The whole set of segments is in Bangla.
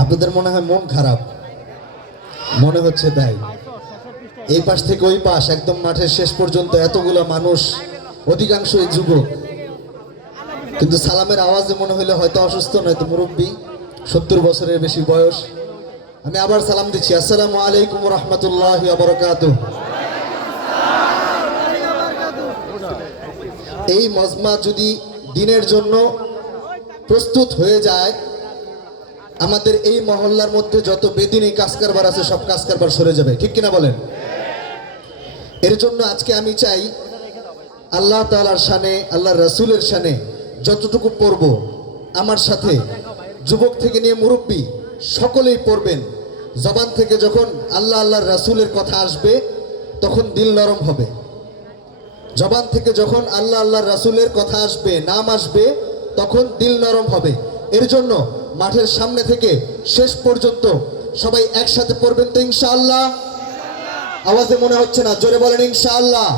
আপনাদের মনে হয় মন খারাপ? মনে হচ্ছে তাই। এই পাশ থেকে ওই পাশ, একদম মাঠের শেষ পর্যন্ত এতগুলো মানুষ, অধিকাংশই যুবক। কিন্তু সালামের আওয়াজে মনে হইলে হয়তো অসুস্থ নয়তো মুরব্বী, সত্তর বছরের বেশি বয়স। আমি আবার সালাম দিচ্ছি। আসসালামু আলাইকুম রহমতুল্লাহ বরকাত এই মজমা যদি দিনের জন্য প্রস্তুত হয়ে যায় আমাদের এই মহল্লার মধ্যে যত বেদিনী কাজ কারবার আছে, সব কাজ কারবার সরে যাবে। ঠিক কিনা বলেন? এর জন্য আজকে আমি চাই, আল্লাহ তালার শানে আল্লাহ রসুলের শানে যতটুকু পড়ব, আমার সাথে যুবক থেকে নিয়ে মুরব্বী সকলেই পড়বেন। জবান থেকে যখন আল্লাহ আল্লাহর রাসূলের কথা আসবে, তখন দিল নরম হবে। জবান থেকে যখন আল্লাহ আল্লাহর রাসূলের কথা আসবে, নাম আসবে, তখন দিল নরম হবে। এর জন্য মাঠের সামনে থেকে শেষ পর্যন্ত সবাই একসাথে পড়বেন তো ইনশাআল্লাহ। আওয়াজে মনে হচ্ছে না, জোরে বলেন ইনশাআল্লাহ।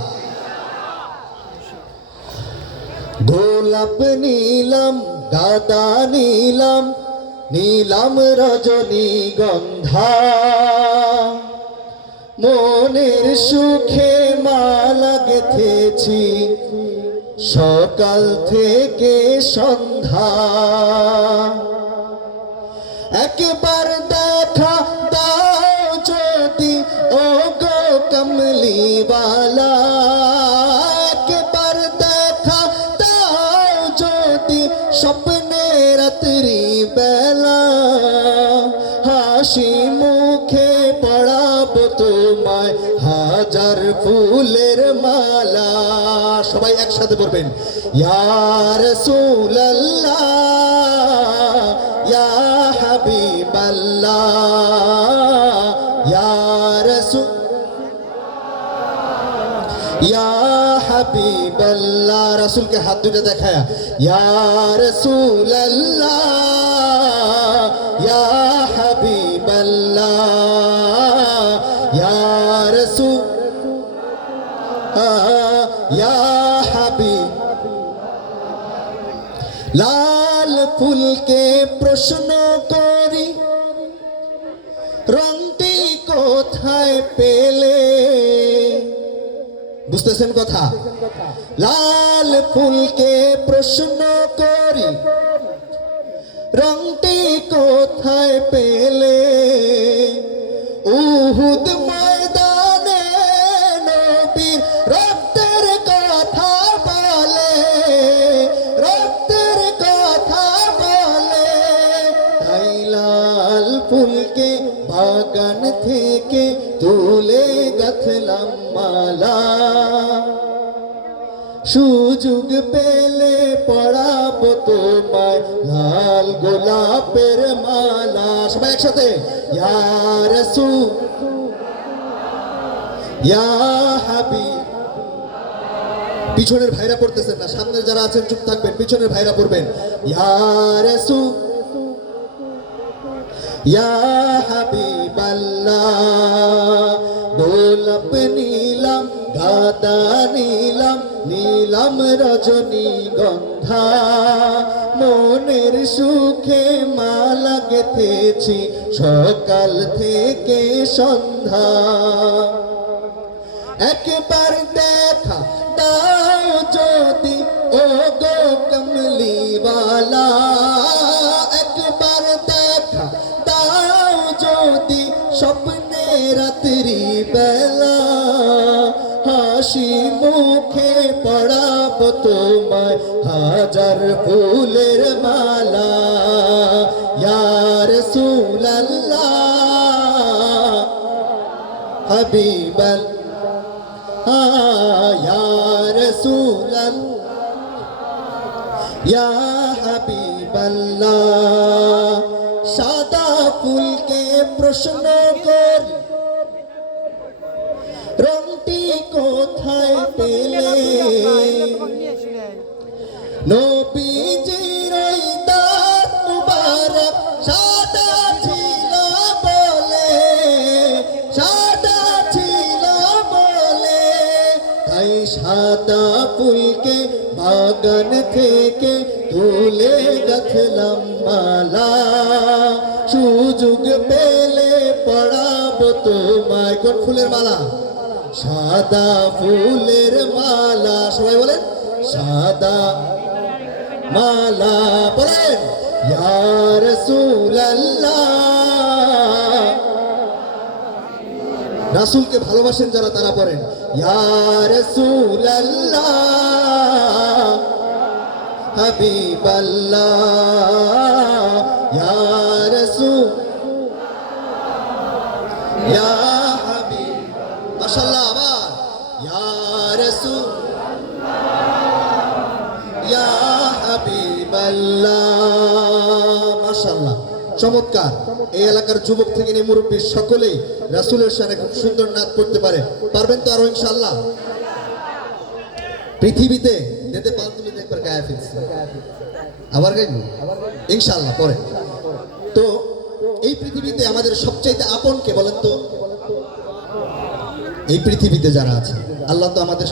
গোলাপ নীলাম, গাদা নীলাম নীলাম রজনী গন্ধা। মনের সুখে মালা গেথেছি, সকাল থেকে সন্ধ্যা। একবার দেখা দাও যদি ও গো কমলিওয়ালা। একবার দেখা দাও যদি, স্বপ্নে রাত্রি বেলা। হাসি মুখে পড়াবো তোমায় হাজার ফুলের মালা। সবাই একসাথে বলবেন ইয়ার সুল্লাহ হাবিবাল্লাহ ইয়া রাসূল ইয়া হাবিবাল্লাহ রাসূলকে হাত দুটো দেখায়া ইয়া রাসূলাল্লাহ ইয়া হাবিবাল্লাহ ইয়া রাসূল ইয়া হাবিব লাল ফুলকে প্রশ্ন করি রংটি কোথায় পেলে? বুঝতেছেন কথা? লাল ফুলকে প্রশ্ন করি রংটি কোথায় পেলে? উহুদ ময়দানে থেকে তুলে গাথলাম মালা। সুযোগ পেলে পড়াবো তোমায় লাল গোলাপের মালা। সবাই একসাথে। ইয়ার সু হাবি পিছনের ভাইরা পড়তেছেন না, সামনের যারা আছেন চুপ থাকবেন, পিছনের ভাইরা পড়বেন। ইয়ার সু ইয়া হাবিবাল্লাহ গোলাপ নীলাম গাদা নীলাম নীলাম রজনী গন্ধা মনের সুখে মালা গেথেছি সকাল থেকে সন্ধ্যা। একবার দেখা যদি স্বপ্নে রাত্রি বেলা, হাসি মুখে পড়াব তোমায় হাজার ফুলের মালা। ইয়ার সুলাল্লাহ হাবিবাল ইয়া রাসূলাল ইয়া হাবিবাল্লাহ, সাদা ফুলকে প্রশ্ন করি। রংটি কোথায় পেলে? সাদা ফুলকে বাগান থেকে তুলে গাথলাম মালা সুযোগ পড়াবো তোমায় কোন ফুলের মালা? সাদা ফুলের মালা। সবাই বলেন, সাদা মালা। বলেন, ইয়া রাসূলুল্লাহ। রাসূলকে ভালোবাসেন যারা, তারা পড়েন, ইয়া রাসূলুল্লাহ। হাবিবাল্লাহ। ইয়া ইয়া হাবিব, মাশাআল্লাহ আবার। ইয়া রাসূল চমৎকার। এই এলাকার যুবক থেকে নিয়ে মুরব্বী সকলেই রাসূলের সাথে খুব সুন্দর নাচ করতে পারে। পারবেন তো আরও ইনশাআল্লাহ? পৃথিবীতে যেতে পাল একবার গায়ে ফেলছে আবার গাইব? ইনশাআল্লাহ, পরে। তো এই পৃথিবীতে আমাদের সবচাইতে আপন কে বলেন তো? এই পৃথিবীতে যারা আছে, আল্লাহ তো আমাদের